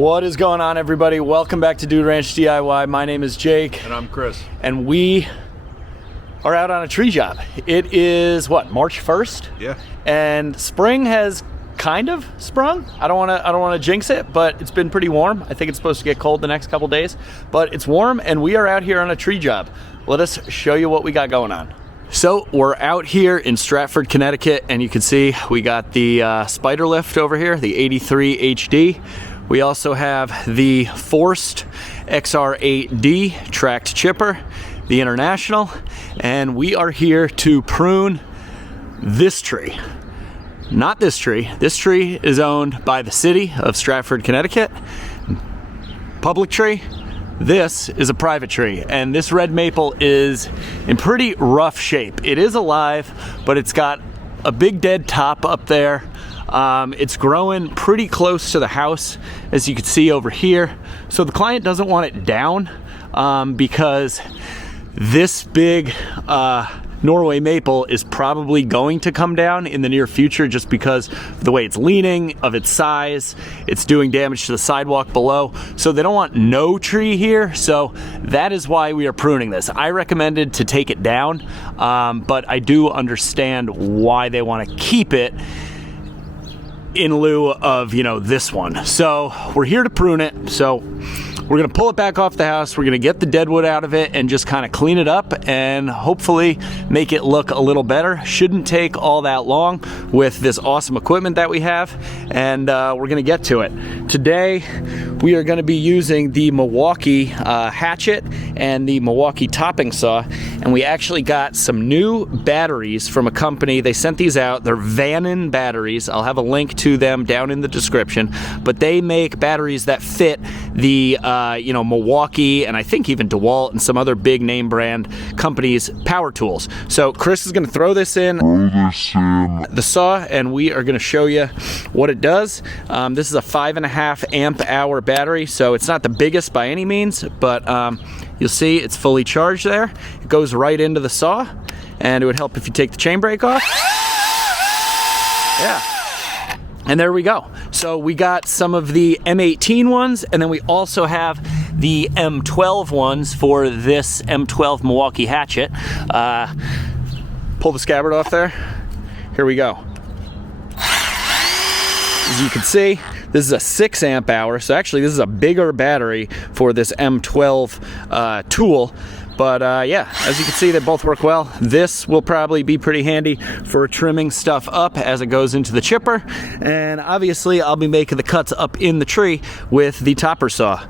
What is going on, everybody? Welcome back to Dude Ranch DIY. My name is Jake. And I'm Chris. And we are out on a tree job. It is, what, March 1st? Yeah. And spring has kind of sprung. I don't want to jinx it, but it's been pretty warm. I think it's supposed to get cold the next couple days, but it's warm and we are out here on a tree job. Let us show you what we got going on. So we're out here in Stratford, Connecticut, and you can see we got the spider lift over here, the 83 HD. We also have the Forced XR8D tracked chipper, the International, and we are here to prune this tree. Not this tree. This tree is owned by the city of Stratford, Connecticut. Public tree. This is a private tree, and this red maple is in pretty rough shape. It is alive, but it's got a big dead top up there. It's growing pretty close to the house, as you can see over here. So the client doesn't want it down because this big Norway maple is probably going to come down in the near future just because of the way it's leaning, of its size. It's doing damage to the sidewalk below. So they don't want no tree here. So that is why we are pruning this. I recommended to take it down, but I do understand why they want to keep it in lieu of, you know, this one. So we're here to prune it. So we're gonna pull it back off the house. We're gonna get the dead wood out of it and just kind of clean it up and hopefully make it look a little better. Shouldn't take all that long with this awesome equipment that we have, and we're gonna get to it. Today, we are gonna be using the Milwaukee Hatchet and the Milwaukee topping saw, and we actually got some new batteries from a company. They sent these out. They're Vannon batteries. I'll have a link to them down in the description, but they make batteries that fit the Milwaukee, and I think even DeWalt and some other big name brand companies' power tools. So Chris is going to throw this in the saw, and we are going to show you what it does. This is a 5.5 amp hour battery, so it's not the biggest by any means, but you'll see it's fully charged there. It goes right into the saw, and it would help if you take the chain brake off. Yeah. And there we go. So we got some of the M18 ones, and then we also have the M12 ones for this M12 Milwaukee Hatchet. Pull the scabbard off there. Here we go. As you can see, this is a 6 amp hour, so actually this is a bigger battery for this M12 tool. But yeah, as you can see, they both work well. This will probably be pretty handy for trimming stuff up as it goes into the chipper. And obviously, I'll be making the cuts up in the tree with the topper saw.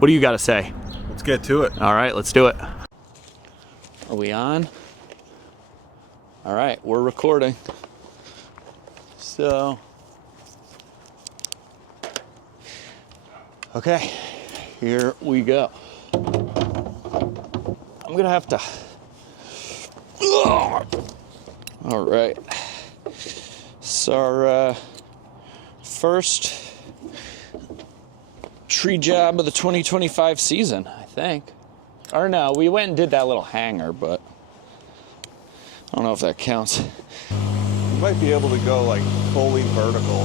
What do you got to say? Let's get to it. All right, let's do it. Are we on? All right, we're recording. So, okay, here we go. I'm gonna have to. All right. It's our first tree job of the 2025 season, I think. Or no, we went and did that little hanger, but I don't know if that counts. You might be able to go like fully vertical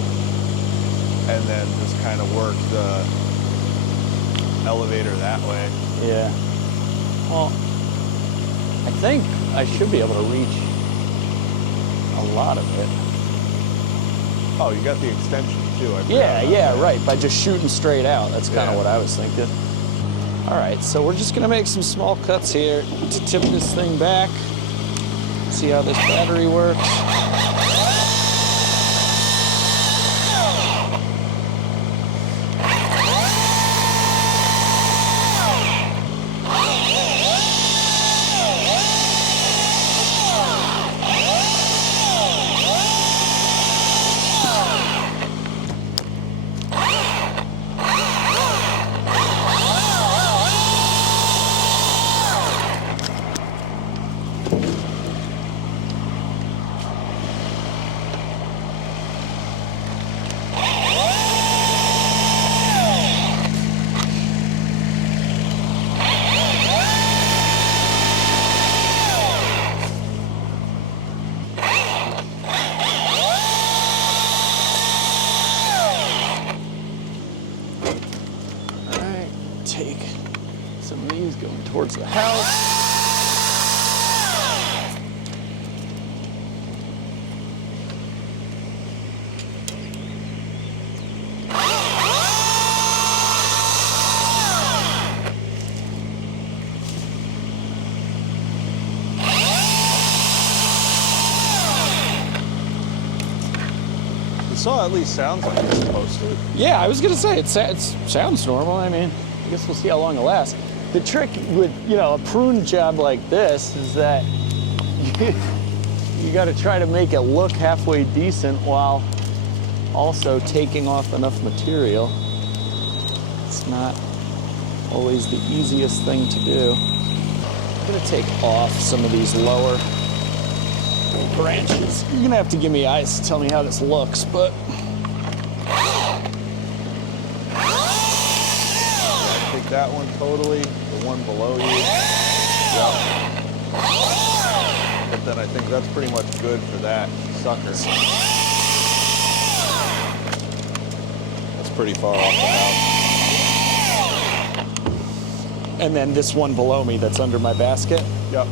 and then just kind of work the elevator that way. Yeah. Well, I think I should be able to reach a lot of it. Oh, you got the extension too. Yeah, right. By just shooting straight out. That's kind of what I was thinking. All right, so we're just gonna make some small cuts here to tip this thing back. See how this battery works. saw at least sounds like it's supposed to. Yeah, I was gonna say it sounds normal. I mean, I guess we'll see how long it lasts. The trick with, you know, a prune job like this is that you got to try to make it look halfway decent while also taking off enough material. It's not always the easiest thing to do. I'm gonna take off some of these lower branches. You're gonna have to give me eyes to tell me how this looks, but Take that one totally, the one below you. Yep. But then I think that's pretty much good for that sucker. That's pretty far off the house. and then this one below me that's under my basket. Yep.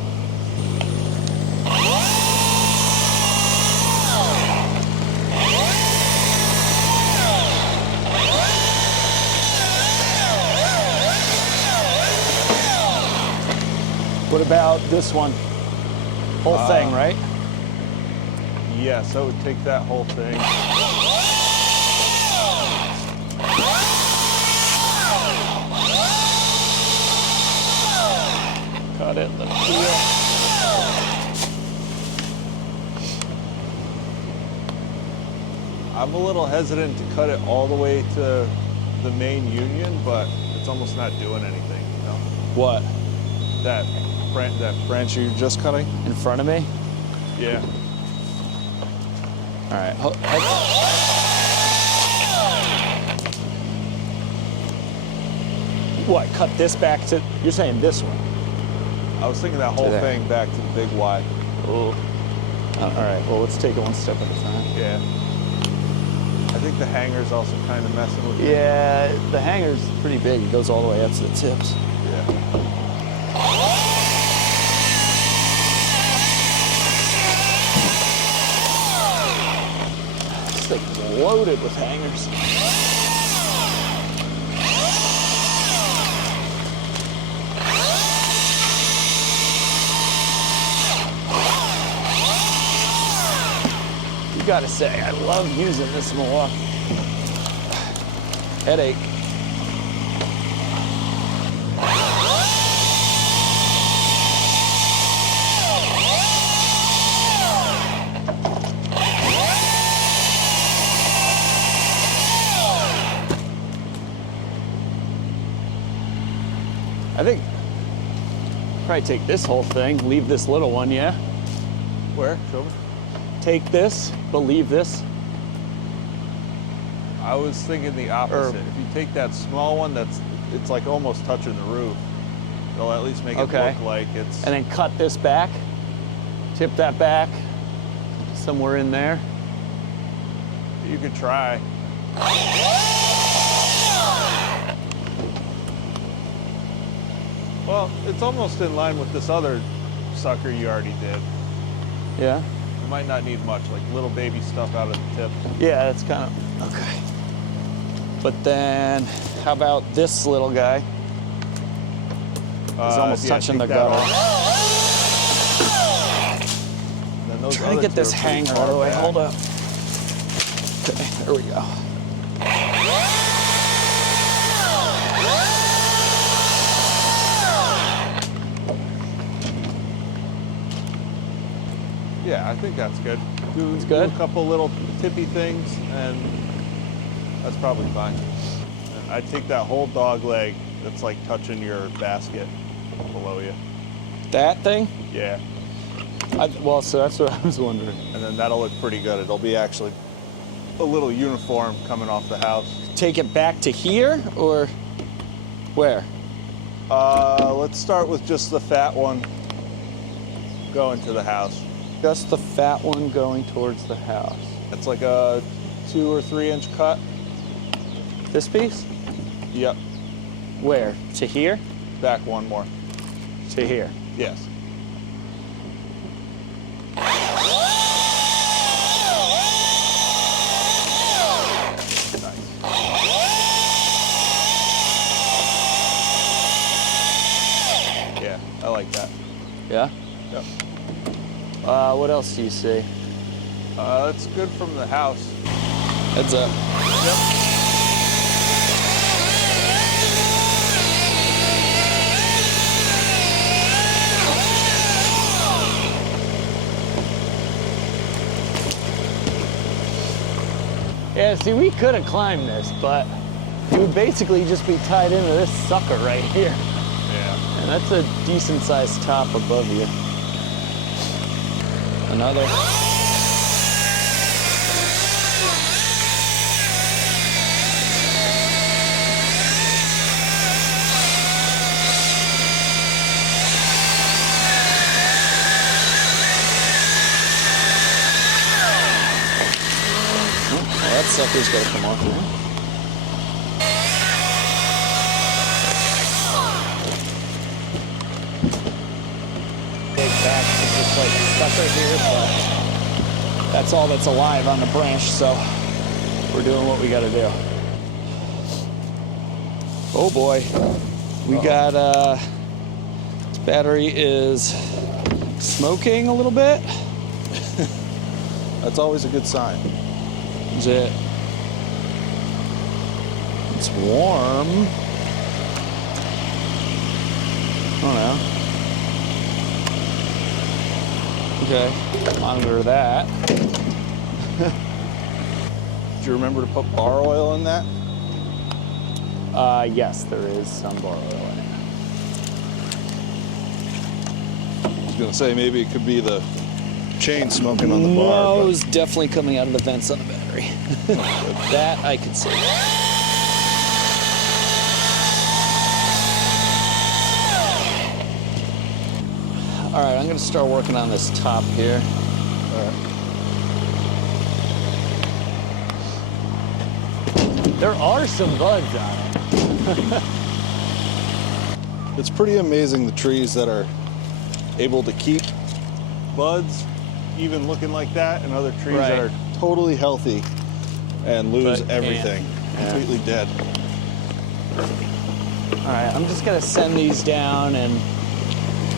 What about this one? Whole thing, right? Yeah, so it would take that whole thing. Cut it, let it heal. I'm a little hesitant to cut it all the way to the main union, but it's almost not doing anything, you know? What? That branch you're just cutting? In front of me? Yeah. All right. What, cut this back to, you're saying this one? I was thinking that whole thing back to the big Y. Oh. All right, well, let's take it one step at a time. Yeah. I think the hanger's also kind of messing with it. Yeah, the hanger's pretty big. It goes all the way up to the tips. Yeah. This thing's loaded with hangers. You gotta say, I love using this Milwaukee. Headache. I think probably take this whole thing, leave this little one, yeah? Where? Show me. Take this, but leave this. I was thinking the opposite. If you take that small one, it's like almost touching the roof. It'll at least make it look like it's... And then cut this back, tip that back, somewhere in there. You could try. Well, it's almost in line with this other sucker you already did. Yeah? You might not need much, like little baby stuff out of the tip. Yeah, that's kind of, okay. But then, how about this little guy? He's almost touching the gutter. Trying to get this hanger out of the way. Hold up. Okay, there we go. Yeah, I think that's good. Do good? a couple little tippy things, and that's probably fine. And I'd take that whole dog leg that's like touching your basket below you. That thing? Yeah. Well, so that's what I was wondering. And then that'll look pretty good. It'll be actually a little uniform coming off the house. Take it back to here, or where? Let's start with just the fat one going to the house. Just the fat one going towards the house. It's like a 2 or 3 inch cut. This piece? Yep. Where? To here? Back one more. To here. Yes. Yeah, I like that. Yeah? Yep. What else do you see? That's good from the house. Heads up. Yep. Yeah, see, we could have climbed this, but it would basically just be tied into this sucker right here. Yeah. And that's a decent sized top above you. Another. That sucker's got to come off here. Big back is just like stuck right here, but that's all that's alive on the branch, so we're doing what we got to do. Oh boy, we got this battery is smoking a little bit. That's always a good sign. Is it? It's warm. I don't know. Okay, monitor that. Did you remember to put bar oil in that? Yes, there is some bar oil in it. I was gonna say maybe it could be the chain smoking on the No, bar. it was definitely coming out of the vents on the battery. That I could see. All right, I'm gonna start working on this top here. All right. There are some buds on it. It's pretty amazing the trees that are able to keep buds even looking like that, and other trees that are totally healthy and lose But everything, completely dead. All right, I'm just gonna send these down, and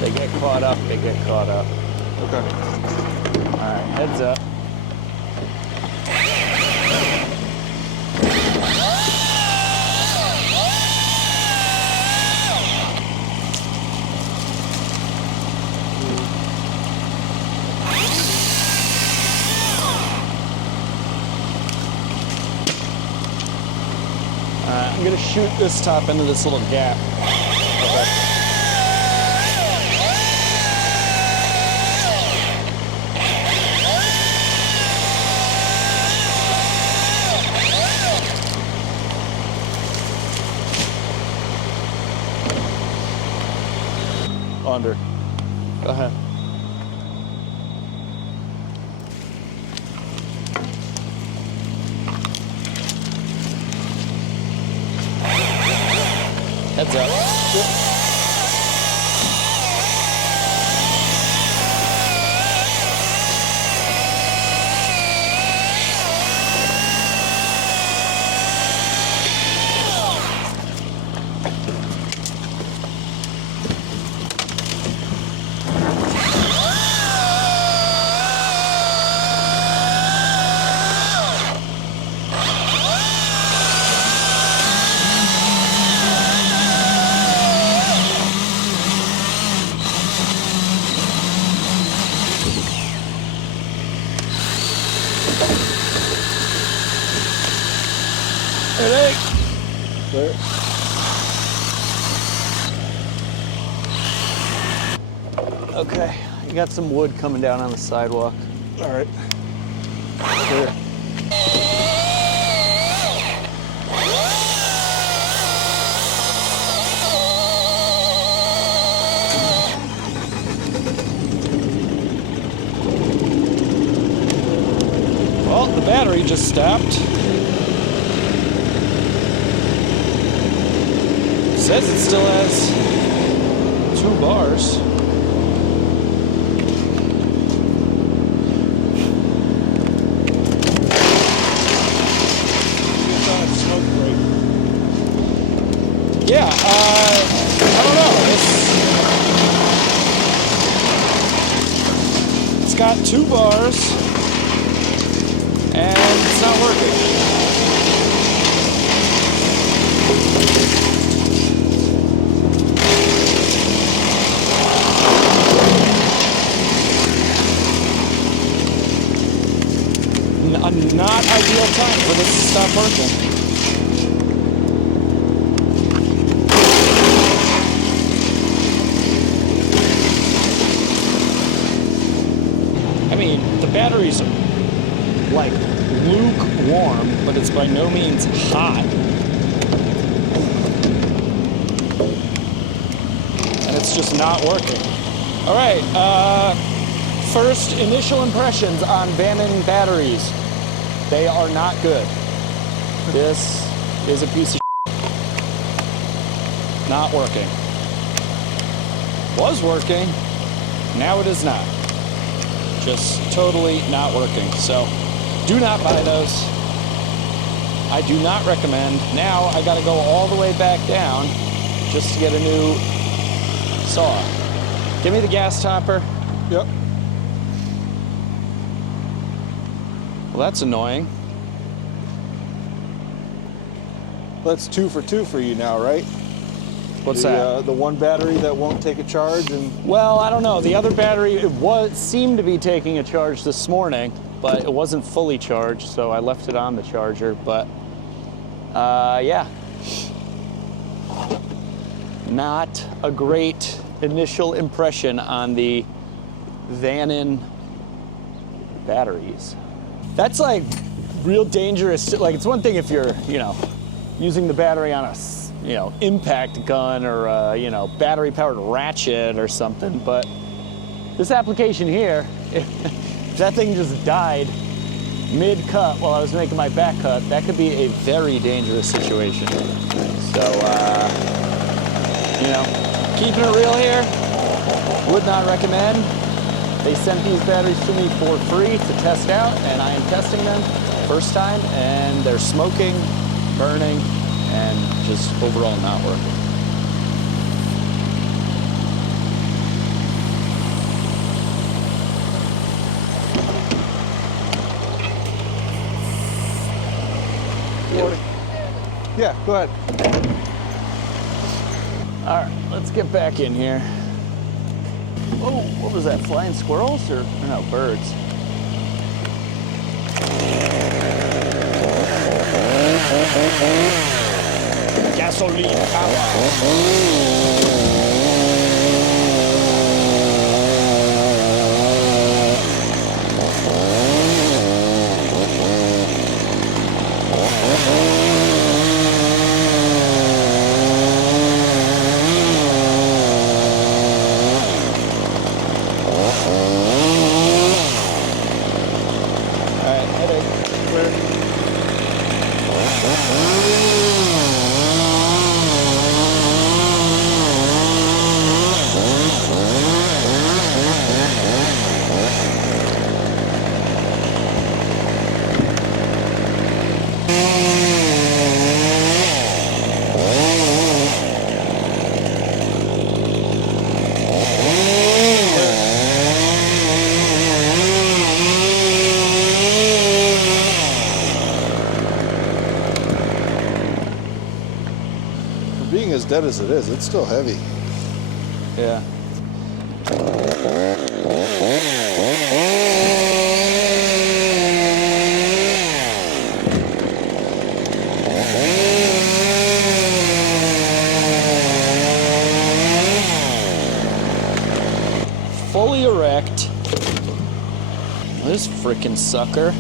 they get caught up, they get caught up. Okay. All right, heads up. I'm gonna shoot this top into this little gap. Okay. Under. Go ahead. Heads up. There. Okay, you got some wood coming down on the sidewalk. All right. Here. Well, the battery just stopped. It says it still has 2 bars. Yeah, I don't know. It's got 2 bars. and it's not working. A not ideal time for this to stop working. I mean, the battery's like lukewarm, but it's by no means hot. And it's just not working. All right, first initial impressions on Vannon batteries. They are not good. This is a piece of shit. Not working. Was working, now it is not. Just totally not working. So do not buy those. I do not recommend. Now I gotta go all the way back down just to get a new saw. Give me the gas topper. Yep. Well, that's annoying. That's 2 for 2 for you now, right? What's that? The one battery that won't take a charge and... Well, I don't know. The other battery, seemed to be taking a charge this morning, but it wasn't fully charged, so I left it on the charger, but yeah. Not a great initial impression on the Vannon batteries. That's like real dangerous. Like, it's one thing if you're, using the battery on a, impact gun or a, battery powered ratchet or something, but this application here, if that thing just died mid-cut while I was making my back cut, that could be a very dangerous situation. So, keeping it real here, would not recommend. They sent these batteries to me for free to test out, and I am testing them first time, and they're smoking, burning, and just overall not working. Yeah, go ahead. All right, let's get back in here. Oh, what was that, flying squirrels or no, birds? Gasoline power. Being as dead as it is, it's still heavy. Yeah. Fully erect. This frickin' sucker.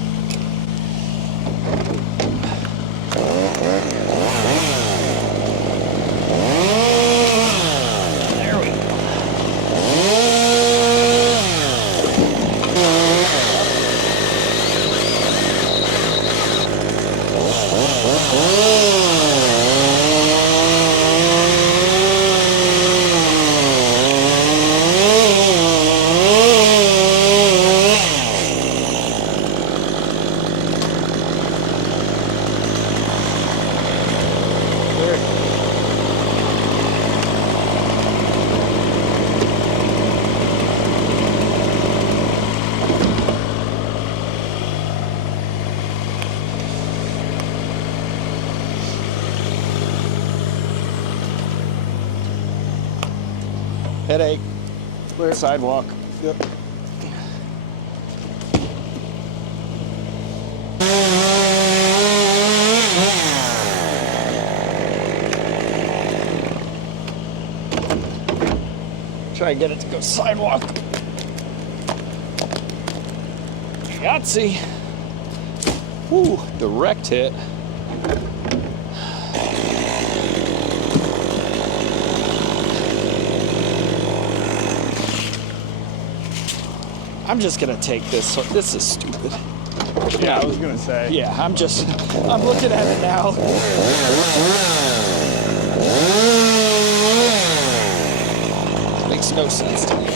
Headache. Clear. Sidewalk. Yep. Try and get it to go sidewalk. Yahtzee. Woo, direct hit. I'm just gonna take this. This is stupid. Yeah, I was gonna say. Yeah, I'm looking at it now. Makes no sense to me.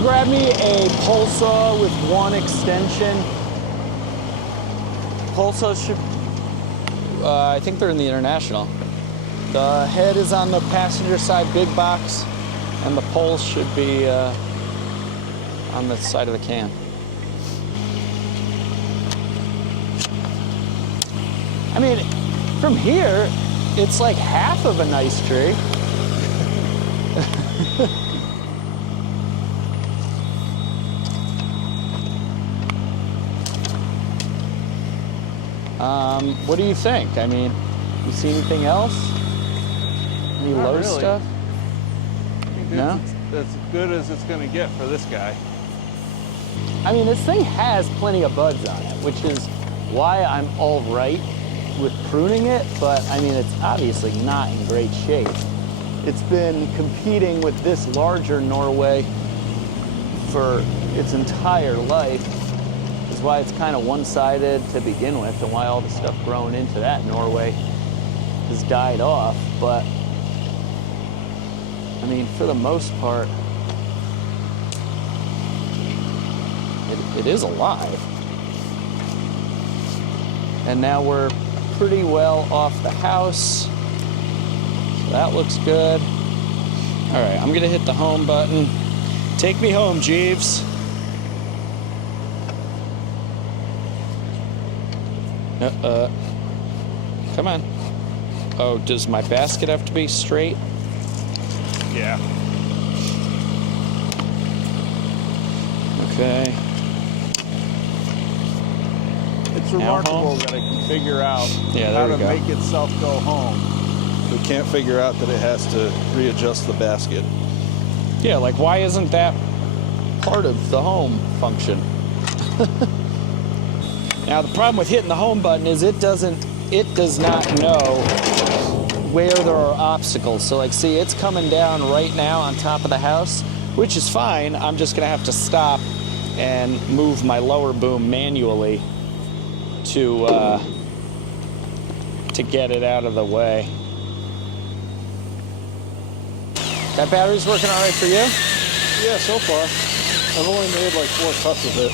Grab me a pole saw with one extension. Pole saws should, I think they're in the International. The head is on the passenger side big box, and the poles should be on the side of the can. I mean, from here, it's like half of a nice tree. What do you think? I mean, you see anything else? Any Not low really. stuff? I think No? that's as good as it's gonna get for this guy. I mean, this thing has plenty of buds on it, which is why I'm all right with pruning it, but I mean, it's obviously not in great shape. It's been competing with this larger Norway for its entire life. Is why it's kind of one-sided to begin with, and why all the stuff growing into that Norway has died off. But I mean, for the most part, it is alive. And now we're pretty well off the house, so that looks good. All right, I'm gonna hit the home button. Take me home, Jeeves. Come on. Oh, does my basket have to be straight? Yeah. Okay. It's remarkable that it can figure out Yeah, how there to we go. make itself go home. We can't figure out that it has to readjust the basket. Yeah, like why isn't that part of the home function? Now the problem with hitting the home button is it does not know where there are obstacles. So like, see, it's coming down right now on top of the house, which is fine. I'm just gonna have to stop and move my lower boom manually to get it out of the way. That battery's working all right for you? Yeah, so far. I've only made like 4 cuts of it.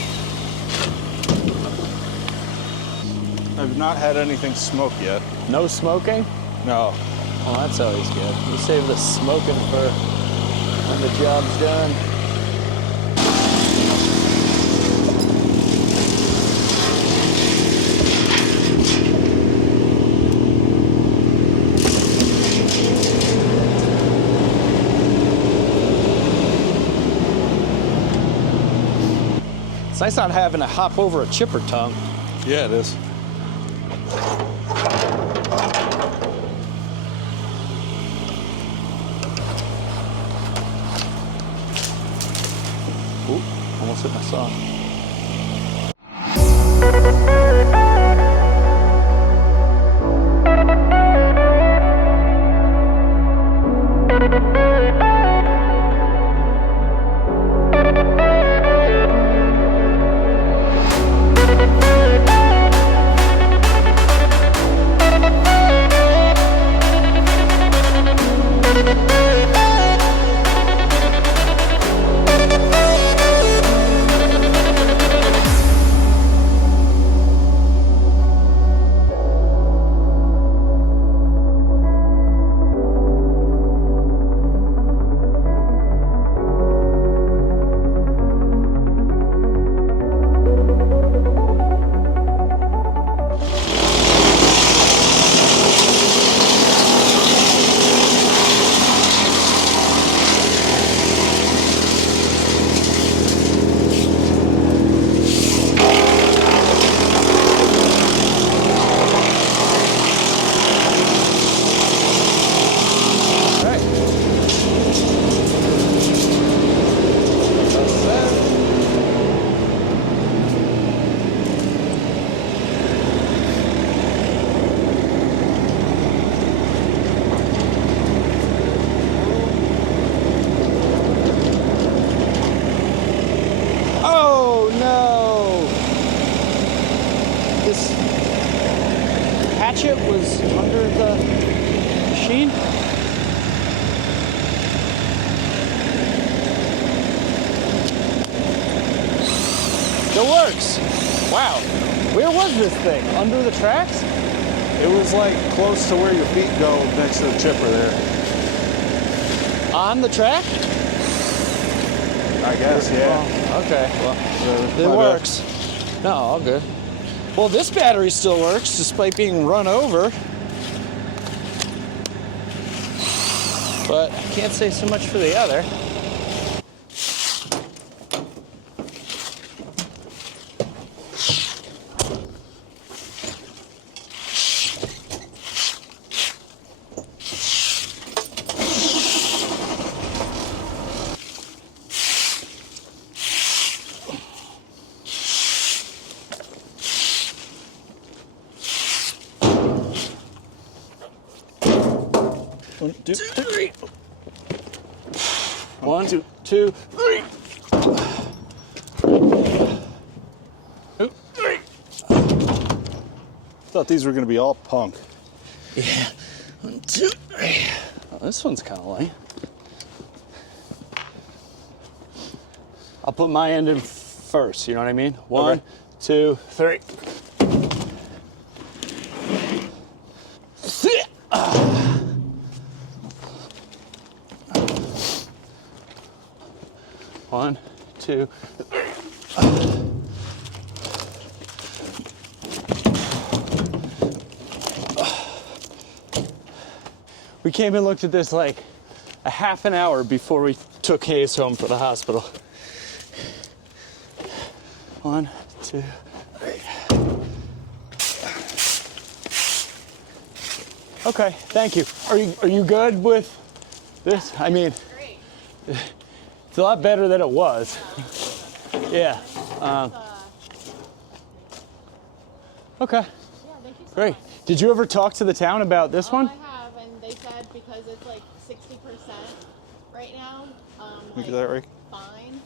I've not had anything smoke yet. No smoking? No. Well, that's always good. You save the smoking for when the job's done. It's nice not having to hop over a chipper tongue. Yeah, it is. Ooh, almost hit my saw. Hatchet was under the machine. It works. Wow. Where was this thing? Under the tracks? It was like close to where your feet go next to the chipper there. On the track? I guess, yeah. Well, okay. Well, My it bad. works. No, all good. Well, this battery still works despite being run over. But I can't say so much for the other. One, two, three. One, two, three. Oop. Thought these were going to be all punk. Yeah. One, two, three. Oh, this one's kind of light. I'll put my end in first, you know what I mean? One, Okay. 2, 3. One, 2, 3. We came and looked at this like a half an hour before we took Hayes home for the hospital. 1, 2, 3. Okay, thank you. Are you good with this? I mean, Great. it's a lot better than it was. Yeah. Okay, Yeah, thank you so great. much. Did you ever talk to the town about this one? I have, and they said because it's like 60% right now, Look at that, Rake. fine.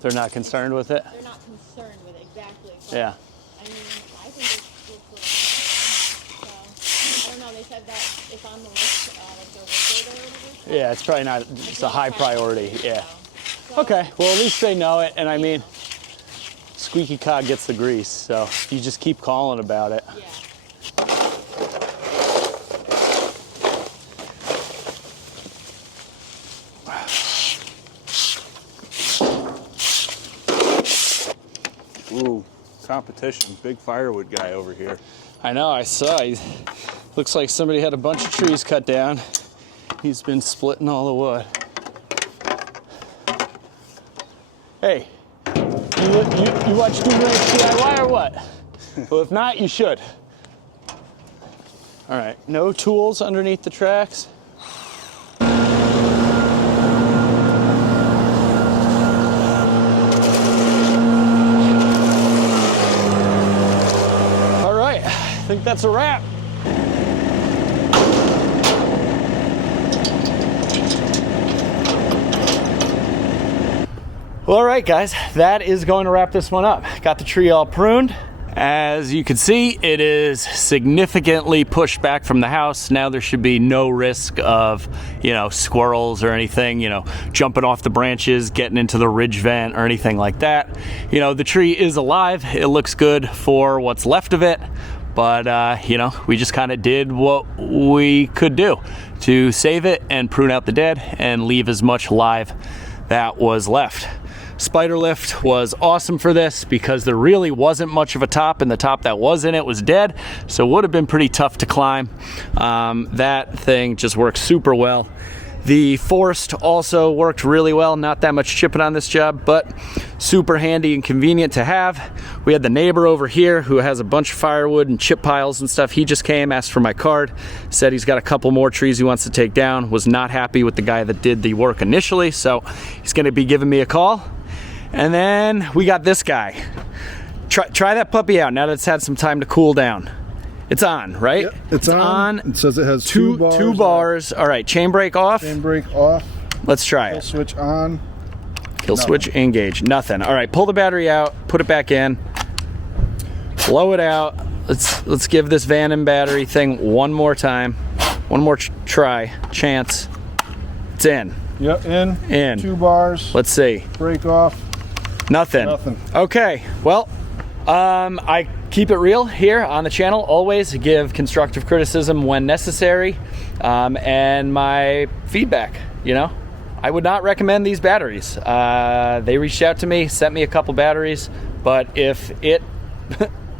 They're not concerned with it? They're not concerned with it, exactly. But, Yeah. I mean, I think it's little concern. So I don't know. They said that it's on the list, like the recorder or whatever. Yeah, it's probably not, it's a high priority, yeah. So, Okay, well, at least they know it, and I mean, squeaky cog gets the grease, so you just keep calling about it. yeah. Ooh, competition. Big firewood guy over here. I know, I saw. Looks like somebody had a bunch of trees cut down. He's been splitting all the wood. Hey, you watch WoodMaxx DIY or what? Well, if not, you should. All right, no tools underneath the tracks. All right, I think that's a wrap. Well, all right, guys, that is going to wrap this one up. Got the tree all pruned. As you can see, it is significantly pushed back from the house. Now there should be no risk of, squirrels or anything, jumping off the branches, getting into the ridge vent or anything like that. The tree is alive. It looks good for what's left of it. But, we just kind of did what we could do to save it and prune out the dead and leave as much live that was left. Spider lift was awesome for this because there really wasn't much of a top, and the top that was in it was dead, so it would have been pretty tough to climb. That thing just worked super well. The forced also worked really well. Not that much chipping on this job, but super handy and convenient to have. We had the neighbor over here who has a bunch of firewood and chip piles and stuff. He just came, asked for my card, said he's got a couple more trees he wants to take down. Was not happy with the guy that did the work initially, so he's going to be giving me a call. And then we got this guy. Try that puppy out now that it's had some time to cool down. It's on, right? Yep, it's on. It says it has two bars. All right, chain brake off. Chain brake off. Let's try Kill it. switch on. Kill switch engage. Nothing. All right, pull the battery out, put it back in, blow it out, let's give this Van battery thing one more time. One more chance. It's in. Yep, In. 2 bars. Let's see. Break off. Nothing. Okay, well, I keep it real here on the channel. Always give constructive criticism when necessary, and my feedback, you know. I would not recommend these batteries. They reached out to me, sent me a couple batteries, but if it,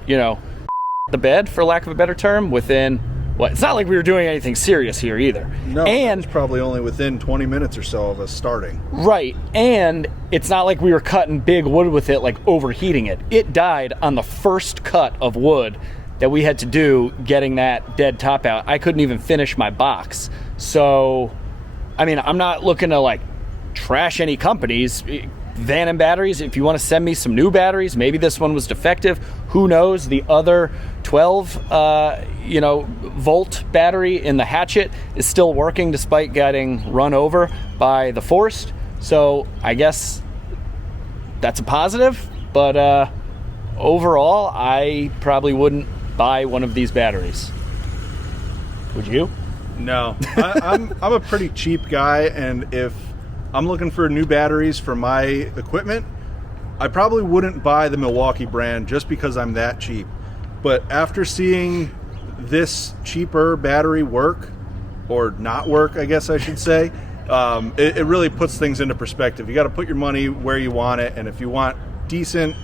you know, the bed, for lack of a better term, within, well, it's not like we were doing anything serious here either. No, and it's probably only within 20 minutes or so of us starting. Right, and it's not like we were cutting big wood with it, like overheating it. It died on the first cut of wood that we had to do getting that dead top out. I couldn't even finish my box. So, I mean, I'm not looking to like trash any companies. Van batteries, if you want to send me some new batteries, maybe this one was defective. Who knows? The other 12 you know, volt battery in the Hatchet is still working despite getting run over by the Forest. So I guess that's a positive, but overall I probably wouldn't buy one of these batteries. Would you? No, I'm a pretty cheap guy, and if I'm looking for new batteries for my equipment, I probably wouldn't buy the Milwaukee brand just because I'm that cheap. But after seeing this cheaper battery work, or not work, I guess I should say, it really puts things into perspective. You got to put your money where you want it, and if you want decent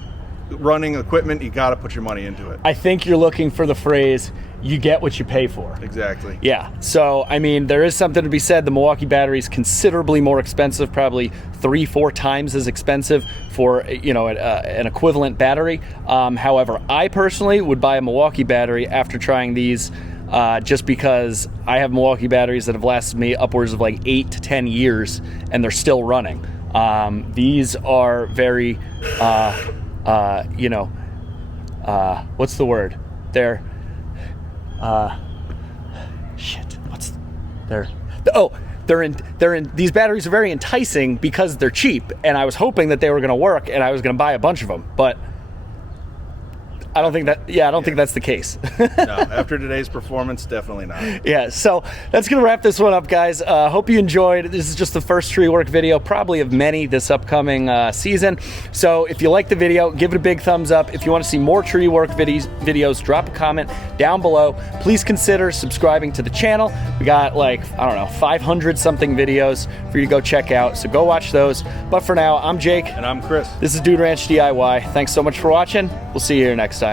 running equipment, you got to put your money into it. I think you're looking for the phrase, you get what you pay for. Exactly. Yeah, so I mean, there is something to be said. The Milwaukee battery is considerably more expensive, probably 3-4 times as expensive for, you know, an equivalent battery. However, I personally would buy a Milwaukee battery after trying these, just because I have Milwaukee batteries that have lasted me upwards of like 8 to 10 years, and they're still running. These are very, you know, what's the word? They're these batteries are very enticing because they're cheap, and I was hoping that they were going to work and I was going to buy a bunch of them, but I don't think that's the case. No, after today's performance, definitely not. Yeah, so that's going to wrap this one up, guys. Hope you enjoyed. This is just the first tree work video, probably of many this upcoming season. So if you like the video, give it a big thumbs up. If you want to see more tree work videos, drop a comment down below. Please consider subscribing to the channel. We got like, I don't know, 500 something videos for you to go check out, so go watch those. But for now, I'm Jake. And I'm Chris. This is Dude Ranch DIY. Thanks so much for watching. We'll see you here next time.